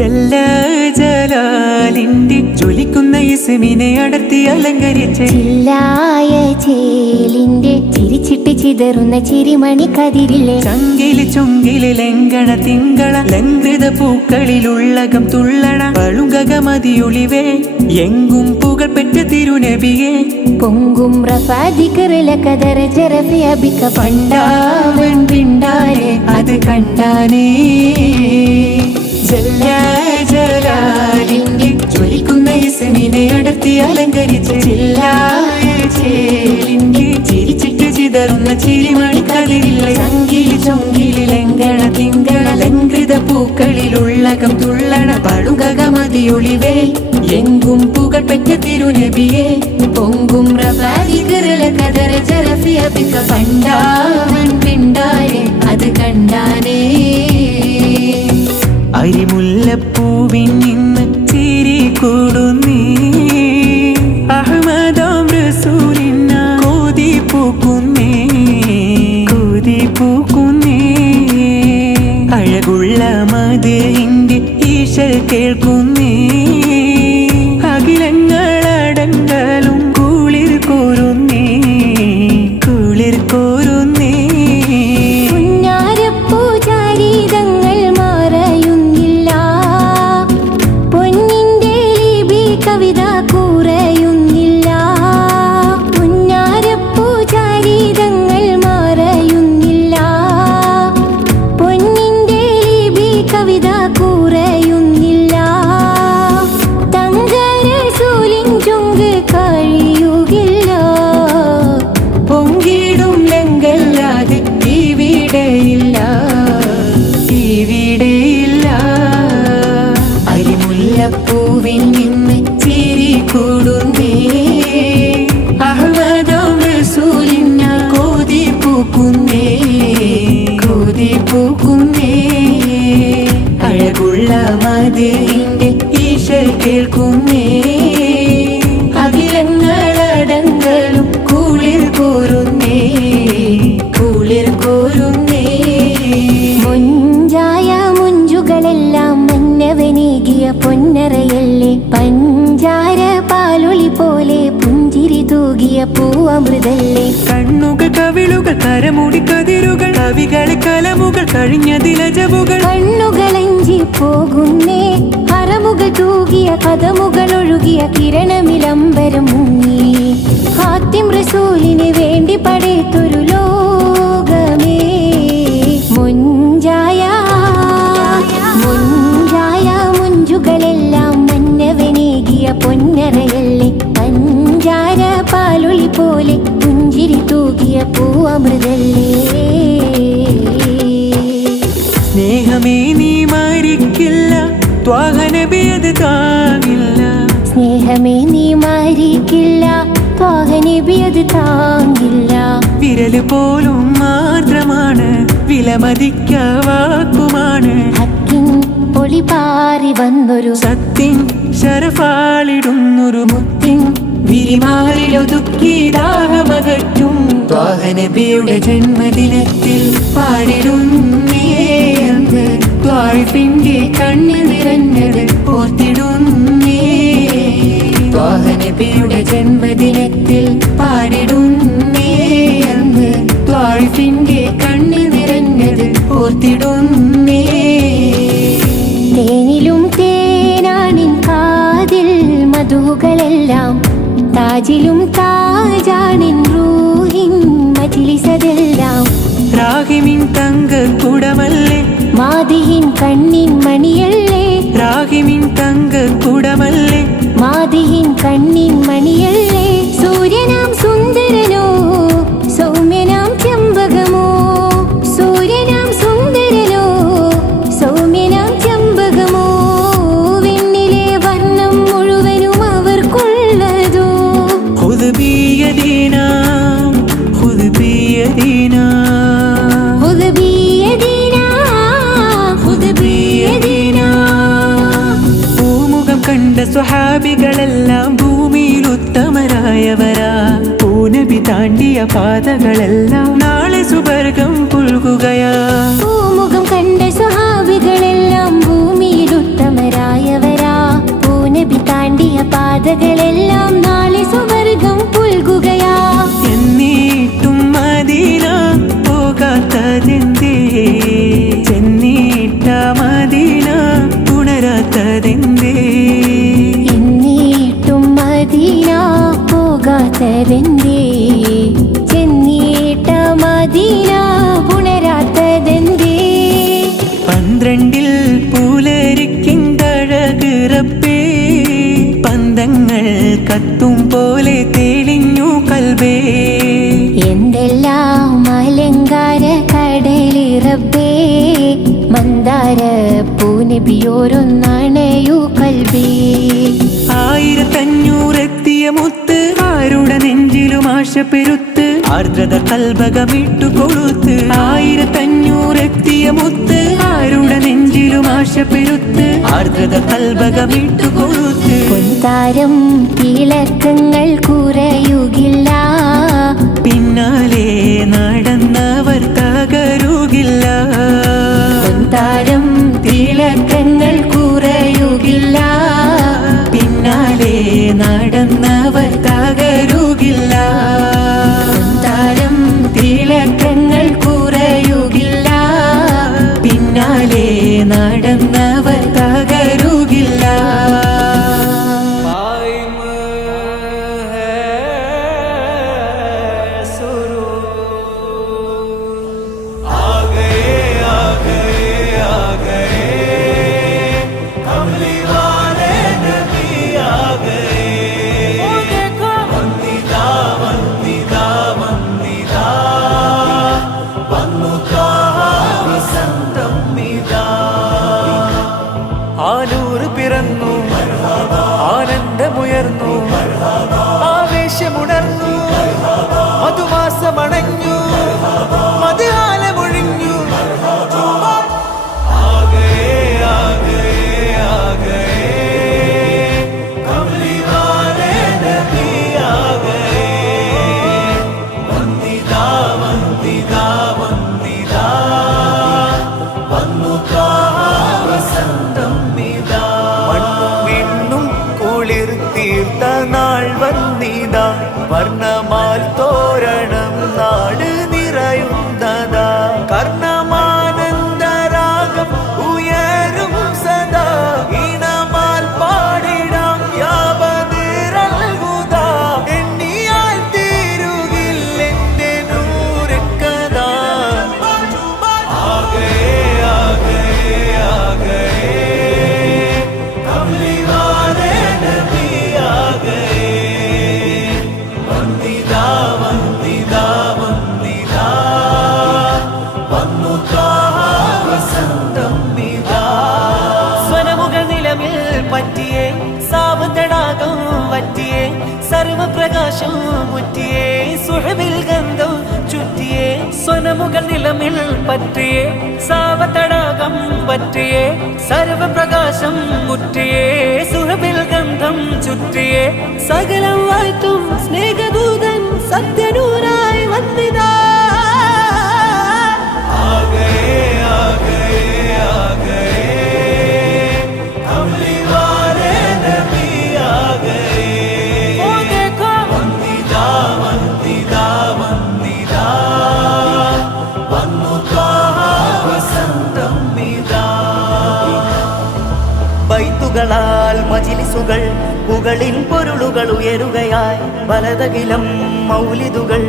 ജല്ല ജലാലിന്റെ ജ്വലിക്കുന്ന ഇസ്മിനെ അടർത്തി അലങ്കരിച്ച് ചില്ലായ ചേലിന്റെ ചിരിച്ചിട്ട് ചിതറുന്ന ചിരിമണി കതിരിലെ ചങ്കില് ചുങ്കില് ലംഘണ തിങ്കള ലംഘൃത പൂക്കളിലുള്ളകം തുള്ളണ പളുങ്കകമതിയൊളിവേ എങ്കും പുകൾപ്പെട്ട തിരുനബിയെ പൊങ്കും റഫാദിക്കറില കദറജ റഫിയബിക പണ്ടാവൻ പിണ്ടാലെ അത് കണ്ടാനേ ജല്ല ജലാലിന്റെ ജ്വലിക്കുന്ന ഇസ്മിനെ അടർത്തി അലങ്കരിച്ച് ചില്ലായ ചേലിന്റെ ചിരിച്ചിട്ട് ചിതറുന്ന ചിരിമണി കതിരില്ല ചങ്കില് ചൊങ്കില് ലംഘണ തിങ്കള ലംഘൃത പൂക്കളിലുള്ളകം തുള്ളണ പളുങ്കകമതിയൊളിവേ എങ്കും പുകൾപ്പെട്ട തിരുനബിയെ പൊങ്കും റഫാദിക്കറില കദറജ റഫിയബിക പണ്ടാവൻ പിണ്ടാലെ അത് കണ്ടാനേ അരിമുല്ലപ്പൂവിൻ നിന്ന് ചിരി കൂടുന്നേ അഹ്മദാം റസൂലിന കോതി പൂക്കുന്നേ അഴകുള്ള മദീന്റെ ഈശൽ കേൾക്കുന്നേ അഖിലങ്ങളടങ്കലും കുളിർ കോരുന്നേ പൂവിൻ നിന്ന് ചിരി കൂടുന്നേ അഹ്മദാം റസൂലിന കോതി പൂക്കുന്നേ അഴകുള്ള മദീന്റെ ഈശൽ കേൾക്കുന്നേ അഖിലങ്ങളടങ്കലും കുളിർ കോരുന്നേ മുഞ്ചായ മുഞ്ചുകളെല്ലാം മന്നവനേകിയ പൊന്നറയല്ലേ പഞ്ചാര പാലൊളി പോലെ പുഞ്ചിരി തൂകിയ പൂവമൃതല്ലേ കണ്ണുകൾ കവിളുകൾ കരമുടി കതിരുകൾ കവികളെ കലമുകൾ കഴിഞ്ഞതിലജവുകൾ കണ്ണുകളഞ്ചി പോകുന്നേ ഹറമുകൾ തൂകിയ കഥമുകൾ ഒഴുകിയ കിരണമിലംബരം മുങ്ങി ഹാത്തിം റസൂലിന് വേണ്ടി പടേത്തൊരു ലോകമേ മുഞ്ചായ മുഞ്ചുകളെല്ലാം മന്നവനേകിയ പൊന്നറയല്ലേ പഞ്ചാര പാലൊളി പോലെ പുഞ്ചിരി തൂകിയ പൂവമൃതല്ലേ സ്നേഹമേ നീ മരിക്കില്ല ത്വാഹ നബി അത് താങ്ങില്ല സ്നേഹമേ നീ മരിക്കില്ല ത്വാഹ നബി അത് താങ്ങില്ല വിരല് പോലും മാത്രമാണ് വിലമതിക്ക വാക്കുമാണ് ഹക്കിൻ പൊളി പാറി വന്നൊരു സത്തിൻ ശരഫാളിടുന്നൊരു മുത്തിൻ വിരിമാറിലൊതുക്കി ദാഹമകറ്റും ത്വാഹ നബിയുടെ ജന്മദിനത്തിൽ പാടിടുന്നേ എന്ന് ത്വാഇഫിന്റെ കണ്ണിൽ നിറഞ്ഞത് ഓർത്തിടുന്നേ ത്വാഹ നബിയുടെ ജന്മദിനത്തിൽ പാടിടുന്നേ എന്ന് ത്വാഇഫിന്റെ കണ്ണിൽ നിറഞ്ഞത് ഓർത്തിടുന്നേ തേനിലും തേനാണിൻ കാതിൽ മധുകളെല്ലാം താജിലും താജാണിൻ റൂഹിൻ മജ്ലിസതെല്ലാം രാഹിമിൻ തങ്ക കുടമല്ലേ മാദിഹിൻ കണ്ണിൻ മണിയല്ലേ രാഹിമിൻ തങ്ക കുടമല്ലേ മാദിഹിൻ കണ്ണിൻ മണിയല്ലേ സൂര്യനാം സുന്ദരനോ സൗമ്യനാം ചെമ്പകമോ സൂര്യനാം സുന്ദരനോ സൗമ്യനാം ചെമ്പകമോ വെണ്ണിലെ വർണ്ണം മുഴുവനും അവർക്കുള്ളതോ ഖുദ് ബിയദീനാ പൂമുഖം കണ്ട സ്വഹാബികളെല്ലാം ഭൂമിയിൽ ഉത്തമരായവരാ പൂനബി താണ്ടിയ പാതകളെല്ലാം നാളെ സുവർഗം പുൽകുകയാ പൂമുഖം കണ്ട സ്വഹാബികളെല്ലാം ഭൂമിയിൽ ഉത്തമരാ ഹബ്ബേ മന്ദാര പൂനബിയോരൊന്നണയൂ കൽബേ. 1500 എത്തിയ മുത്ത് ആരുടെ നെഞ്ചിലും ആശ പെരുത്ത് ആർദ്രത കൽബകമിട്ടു കൊടുത്ത്. 1500 എത്തിയ മുത്ത് ആരുടെ നെഞ്ചിലും ആശ പെരുത്ത് ആർദ്രത കൽബകമിട്ടു കൊടുത്ത്. പൊൻതാരം തിളക്കങ്ങൾ കുറയുകില്ല, പിന്നാലെ നടന്നവർ തകരുകില്ല. പൊൻതാരം തിളക്കങ്ങൾ കുറയുകില്ല, പിന്നാലെ നടന്നവർ തകരുകില്ല. പൊൻതാരം തിളക്കങ്ങൾ കുറയുകില്ല, പിന്നാലെ നടന്നവർ തകരുകില്ല. ആനൂറ് പിറന്നു, ആനന്ദമുയർന്നു, ആവേശമുണർന്നു, മധുമാസമണഞ്ഞു, മധുകാലമൊഴിഞ്ഞു. തീർത്ത നാൾ വന്നിതാ, വർണ്ണമാൽ തോരണം നാട് നിറയുന്നതാ. കർണമാനന്ദരാഗം ഉയരും സദാ, ഈണമാൽ പാടിടാം യാവതിരൽഹുദാ. എണ്ണിയാൽ തീരുകില്ലെന്റെ നൂറുകഥാ. ആഗേ ആഗേ ആഗേ കമലിവാലേ നബി ആഗേ. വന്ദിതാ വന്ദിതാ വന്ദിതാ, വന്നു ത്വാഹ വസന്തം ഇതാ. സ്വനമുകൾ നിലമിൽ പറ്റിയേ, സാവതടാകം വറ്റിയേ, സർവപ്രകാശം മുറ്റിയേ, സുഹബിൽ ഗന്ധം ചുറ്റിയേ. സ്വനമുകൾ നിലമിൽ പറ്റിയേ, സാവതടാകം വറ്റിയേ, സർവപ്രകാശം മുറ്റിയേ, സുഹബിൽ ഗന്ധം ചുറ്റിയേ. സകലം വാഴ്ത്തും സ്നേഹദൂതൻ സത്യനൂരായി വന്നിതാ. ആഗേ ആഗേ ആഗേ കമലിവാലേ നബി ആഗേ. ഓ ദേഖോ വന്ദിതാ വന്ദിതാ വന്ദിതാ, വന്നു ത്വാഹ വസന്തം ഇതാ. ബൈത്തുകളാൽ മജിലിസുകൾ പുകളിൻ പൊരുളുകൾ ഉയരുകയായി, വലതകിലം മൗലിദുകൾ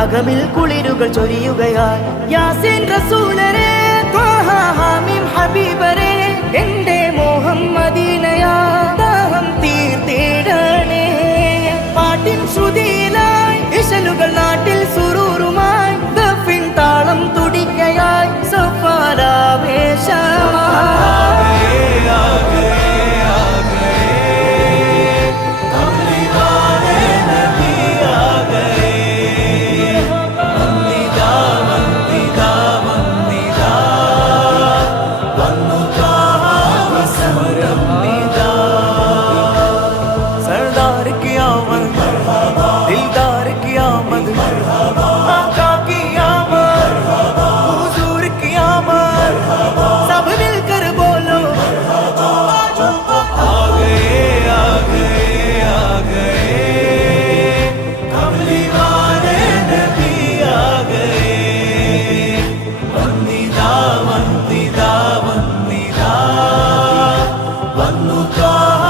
അകമിൽ കുളിരുകൾ ചൊരിയുകയായി. യാസീൻ റസൂലരേ, ത്വാഹ ഹാമിം ഹബീബരേ, എന്റെ മോഹം മദീനയാ, ദാഹം തീർത്തിടണേ. പാട്ടിൻ ശ്രുതിയിലായി ഇശലുകൾ നാട്ടിൽ സുറൂറുമായി, ദഫിൻ താളം തുടിക്കയായി സഫാരാവേശമായി. सरदार की आमद, दिलदार की आमद, आका की आमद, हुजूर की आमद, सब मिलकर बोलो आ गए आ गए आ गए कमली वाले नबी आ गए. वंदिदा वंदिदा वंदिदा, वന്നു ത്വാഹ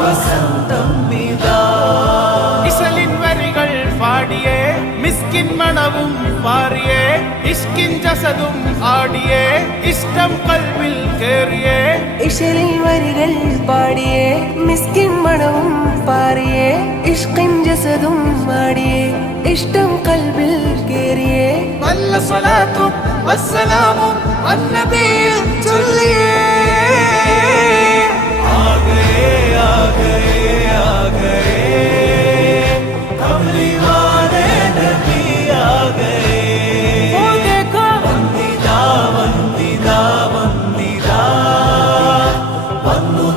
വസന്തം ഇതാ. ഇശലിൻ വരികൾ പാടിയേ, മിസ്കിൻ മണവും പാറിയേ, ഇഷ്കിൻ ജസദും ആടിയേ, ഇഷ്ടം കൽവിൽ കേറിയേ. ഇശലിൻ വരികൾ പാടിയേ, മിസ്കിൻ മണവും പാറിയേ, ഇഷ്കിൻ ജസദും ആടിയേ, ഇഷ്ടം കൽബിൽ കേറിയേ. വല്ല സ്വലാത്തും വസ്സലാമും അന്നബിയിൽ ചൊല്ലിയേ आ गए आ गए आ गए कमली वाले नबी आ गए वो देखो वंदिदा वंदिदा वंदिदा वന്നു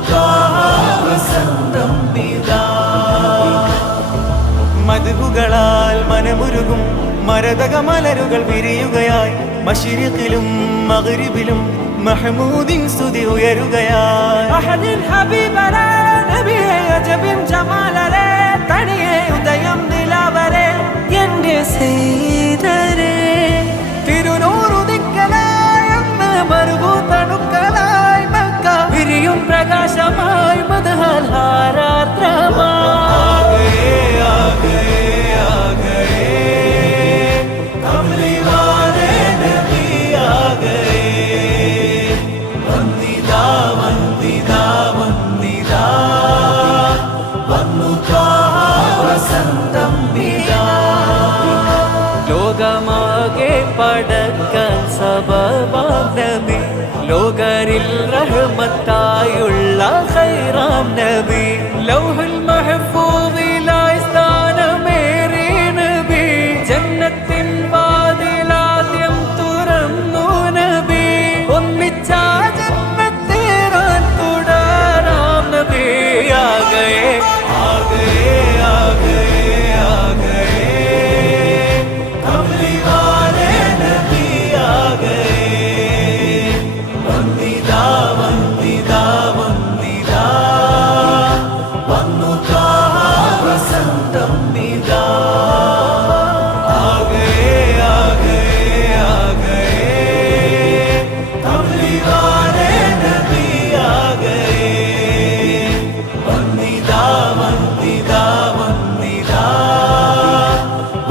വസന്തം നിദാ മദ്ഹുകളാൽ മനമുരുകും മരതക മലരുകൾ വിരിയുകയായി മശ്രിഖിലും മഗ്രിബിലും മഹ്മൂദിൻ സ്തുതി ഉയരുകയായി അഹദിൻ ഹബീബരേ നബിയേ അജബിൻ ജമാലരേ തണിയേ ഉദയം നിലാവരേ എന്റെ സീതരേ തിരുനൂറുദിക്കലായി അന്ന് മറുകൂത്തണുക്കളായി മക്ക വിരിയും പ്രകാശമായി മദ്ഹൽ ഹാരാത്രമായി आ गए आ गए कमली वाले नबी आ गए वंदिदा वंदिदा वंदिदा वന്നു വസന്തം നിദാ ലോകമാകെ പടക്കാൻ സബബാം നബി ലോകരിൽ റഹ്മത്തായുള്ള ഖൈറാം നബി ലൗഹുൽ മഹ്ഫൂദിലായി സ്ഥാനമേറി നബി ജന്നത്തിൻ വാതിലാദ്യം തുറന്നു നബി ഒന്നിച്ച ജന്നത്തേറാൻ തുടരാം നബി ആ ഗയേ आ गए आ गए आ गए कमली वाले नबी आ गए वंदिदा वंदिदा वंदिदा वന്നു വസന്തം നിദാ आ गए आ गए आ गए कमली वाले नबी आ गए वंदिदा वंदिदा वंदिदा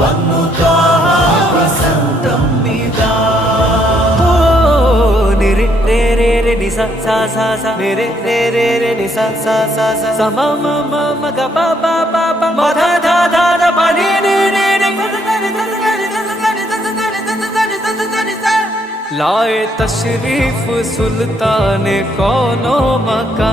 वന്നു വസന്തം നിദാ നിരെ രേ രേ രേ നി സ സ സ സ നിരെ രേ രേ രേ നി സ സ സ സ സ മ മ മ മ ഗ പ പ പ പ മ ധ ധ ധ ധ പ നി നി നി നി लाए तशरीफ सुल्तान कौनो मका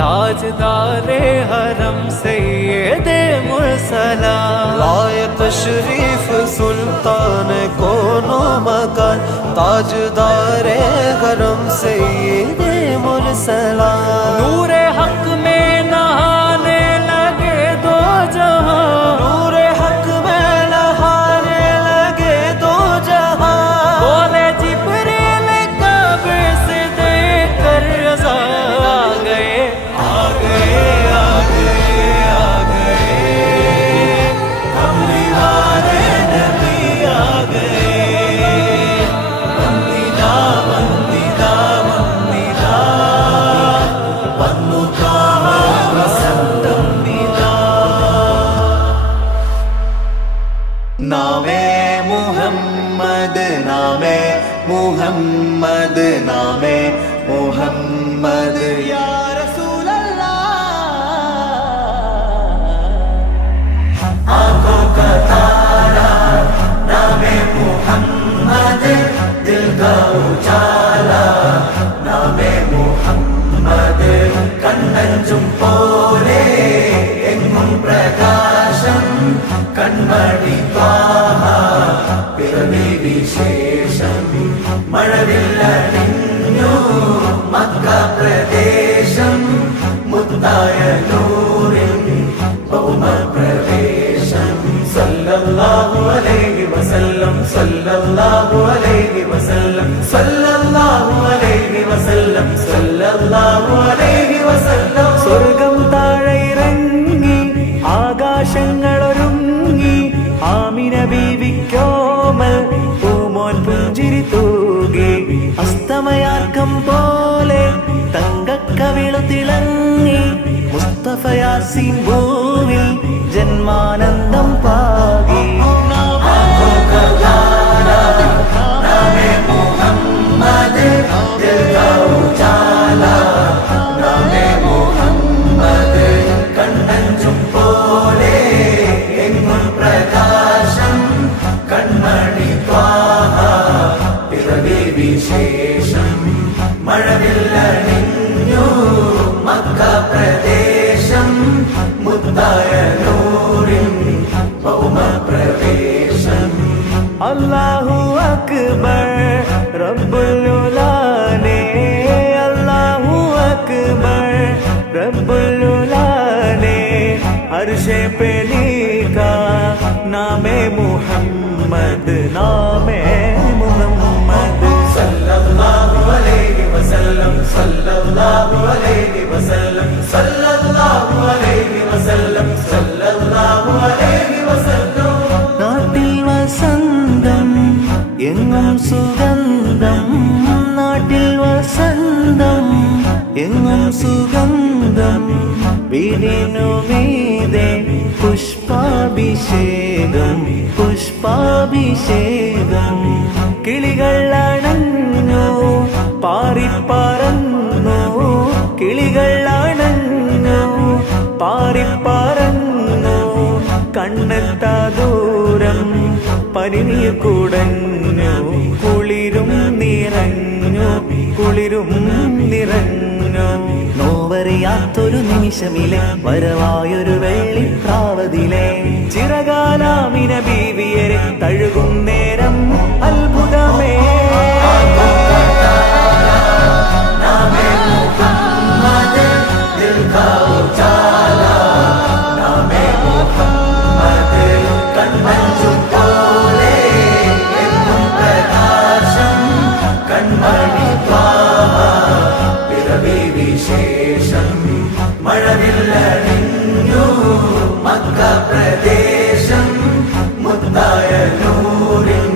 ताजदारे हरम सैयदे मुरसला लाए तशरीफ सुल्तान कोनो मकान ताजदारे गरम सैयदे मुरसला नूरे हक में नहाने लगे दो जहां नूरे हक में नहाने लगे दो जहां बोले जिब्रील काबे से देखकर रज़ा आ गए आ गए आ गए आ गए कमली वाले नबी आ गए वंदिदा वंदिदा वंदिदा वന്നു വസന്തം നിദാ നാമേ മുഹമ്മദ് നാമേ മുഹമ്മദ് നാമേ മുഹമ്മദ് യാ റസൂലല്ലാഹ് आंखों का तारा नामे मुहम्मद दिल का उजाला नामे मुहम्मद കണ്ണഞ്ചും പോലെ എങ്ങും പ്രകാശം കൺമണി ത്വാഹ പിറവി വിശേഷം മഴവില്ലണിഞ്ഞു മക്ക പ്രദേശം മുത്തായ നൂറിൻ ഭൗമ പ്രവേശം സല്ലല്ലാഹു അലൈഹി വസല്ലം സല്ലല്ലാഹു അലൈഹി വസല്ലം സല്ലല്ലാഹു അലൈഹി വസല്ലം സല്ലല്ലാഹു അലൈഹി വസല്ലം സ്വർഗം താഴെ ഇറങ്ങി ആകാശങ്ങളൊരുങ്ങി ആമിന ബീവിക്കോമൽ പൂമോൻ പുഞ്ചിരി തൂകി അസ്തമയാർക്കം പോലെ തങ്കക്കവിളു തിളങ്ങി മുസ്തഫ യാസീൻ ഭൂവിൽ ജന്മാനന്ദം പാകി नामे मुहम्मद दिल का उजाला नामे मुहम्मद കണ്ണഞ്ചും പോലെ എങ്ങും പ്രകാശം കൺമണി ത്വാഹ പിറവി പിറവി വിശേഷം മഴവില്ലണിഞ്ഞു മക്ക പ്രദേശം മുത്തായ നൂറിൻ ഭൗമപ്രവേശം അല്ലാഹു അക്ബർ റബ്ബുൽ ഉലാനെ അല്ലാഹു അക്ബർ റബ്ബുൽ ഉലാനെ അർശേ पे लिखा नामे मुहम्मद नामे मुहम्मद सल्लल्लाहु अलैहि वसल्लम सल्लल्लाहु अलैहि वसल्लम सल्लल्लाहु अलैहि वसल्लम सल्लल्लाहु अलैहि वसल्लम നാട്ടിൽ വസന്തം എങ്ങും സുഗന്ധം നാട്ടിൽ വസന്തം എങ്ങും സുഗന്ധം വീടിനു മീതെ പുഷ്പാഭിഷേകം പുഷ്പാഭിഷേകം കിളികൾ അണഞ്ഞു പാറിപ്പറന്നു കിളികൾ അണഞ്ഞു പാറിപ്പറന്നു കണ്ണെത്താ ദൂരം പരിനീർ കുടഞ്ഞു കുളിരും നിറഞ്ഞു കുളിരും നിറഞ്ഞു നോവറിയാത്തൊരു നിമിഷമിലെ വരവായൊരു വെള്ളിപ്രാവതിലെ ചിറകാലാമിന ബീവിയരെ തഴുകും നേരം അത്ഭുതമേ വിശേഷം മഴവില്ലണിഞ്ഞു മക്ക പ്രദേശം മുത്തായ നൂറിൻ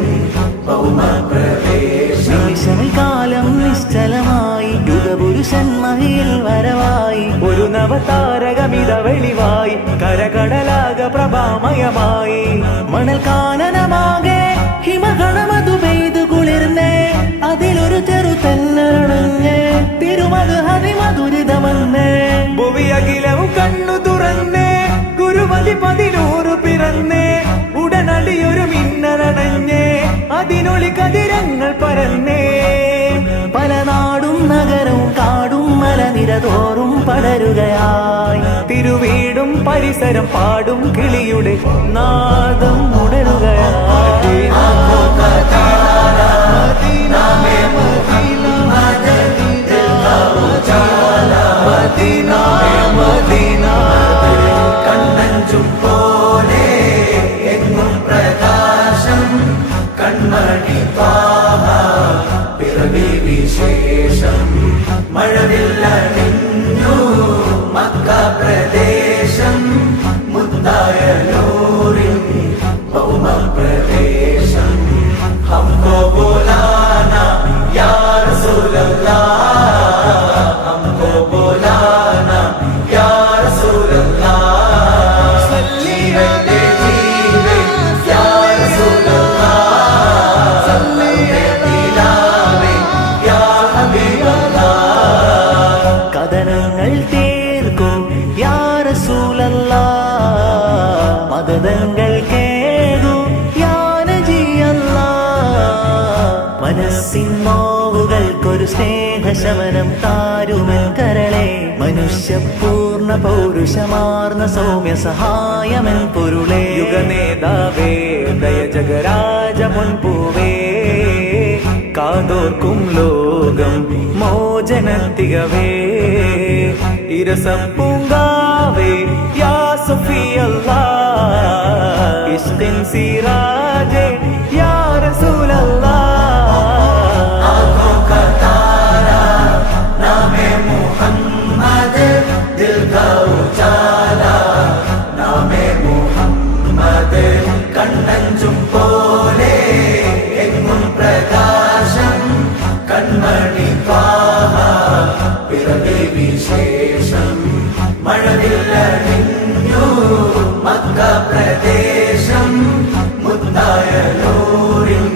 ഭൗമപ്രവേശം കാലം നിശ്ചലമായി യുഗപുരുഷൻ മഹിയിൽ വരവായി ഒരു നവതാരകമിത വെളിവായി കരകടലാക പ്രഭാമയമായി മണൽ കാനനമാകെ ഹിമഗണമതു പെയ്തു കുളിർന്നേ അതിലൊരു ചെറുതെല്ലണഞ്ഞ് തിരുമത് ഹരിമധുരിതമെന്ന് ഭുവി അഖിലവും കണ്ണു തുറന്നേ ഗുരുമതി 11 പിറന്നേ ഉടനടിയൊരു മിന്നലണഞ്ഞേ അതിനൊളി കതിരങ്ങൾ പരന്നേ പല നാടും നഗരവും കാടും മലനിരതോറും പടരുകയായി തിരുവീടും പരിസരം പാടും കിളിയുടെ നാദം ഉടരുകയായി കണ്ണഞ്ചും പോലെ എങ്ങും പ്രകാശം കൺമണി പാഹ പിറവി വിശേഷം മഴവില്ലണിഞ്ഞു മക്ക പ്രദേശം മുത്തായ നൂറിൻ ഭൗമപ്രവേശം ഹംകോ ബോലാനാ യാ റസൂലല്ലാഹ് ഹംകോ ബോലാനാ യാ റസൂലല്ലാഹ് സല്ലി അലൈഹി യാ റസൂലല്ലാഹ് സല്ലി അലൈഹി യാ ഹബീബല്ലാഹ് കഥനങ്ങൾ തീർക്കും യാ റസൂലല്ലാഹ് മദദങ്ങൾ കേകും യാ നബിയല്ലാഹ് മനസ്സിൻ നോവുകൾക്കൊരു സ്നേഹശമനം താരുമൻ കരളെ മനുഷ്യപൂർണ്ണ പൗരുഷമാർന്ന സൗമ്യ സഹായമൻ പൊരുളേ യുഗനേതാവേ ദയ ജഗരാജ മുൻപൂവേ കാതോർക്കും ലോകം മോചനത്തികവേ ഇരസപ്പൂങ്കാവേ യാ സഫിയല്ലാഹ് ഇഷ്കിൻ സിറാജേ യാ റസൂലല്ലാഹ് नामे मुहम्मद दिल का उजाला नामे मुहम्मद കണ്ണഞ്ചും പോലെ എങ്ങും പ്രകാശം കൺമണി പാഹ പിറവി വിശേഷം മഴവില്ലണിഞ്ഞു മക്ക പ്രദേശം മുത്തായ നൂറിൻ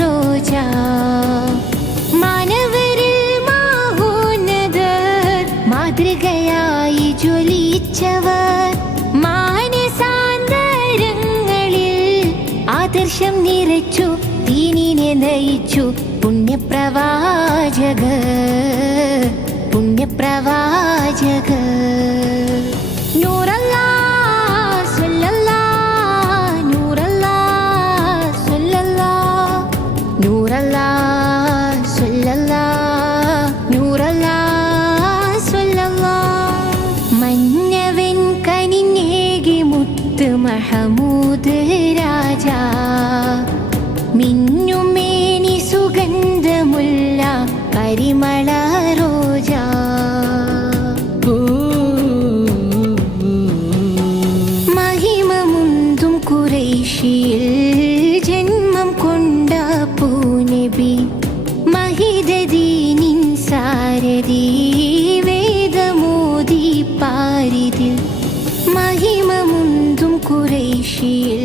റോജ മാനവരിൽ മഹോന്നതർ മാതൃകയായി ജ്വലിച്ചവർ മാനസാന്തരങ്ങളിൽ ആദർശം നിറച്ചു ദീനിനെ നയിച്ചു പുണ്യപ്രവാചകർ പുണ്യപ്രവാചകർ നൂറല്ലാ സ്വല്ലല്ലാ നൂറല്ലാ സ്വല്ലല്ലാ നൂറല്ലാ സ്വല്ലല്ലാ നൂറല്ലാ സ്വല്ലല്ലാ മന്നവൻ കനിഞ്ഞേകി മുത്ത് മഹമൂദ് രാജാ മിന്നുമേനി സുഗന്ധമുള്ള പരിമള റോജ മഹിമമുന്തും ഖുറൈശിയിൽ ജന്മം കൊണ്ട പൂനബി മഹിദദീനിൻ സാരഥി വേദമോദി പാരിതിൽ മഹിമമുന്തും ഖുറൈശിയിൽ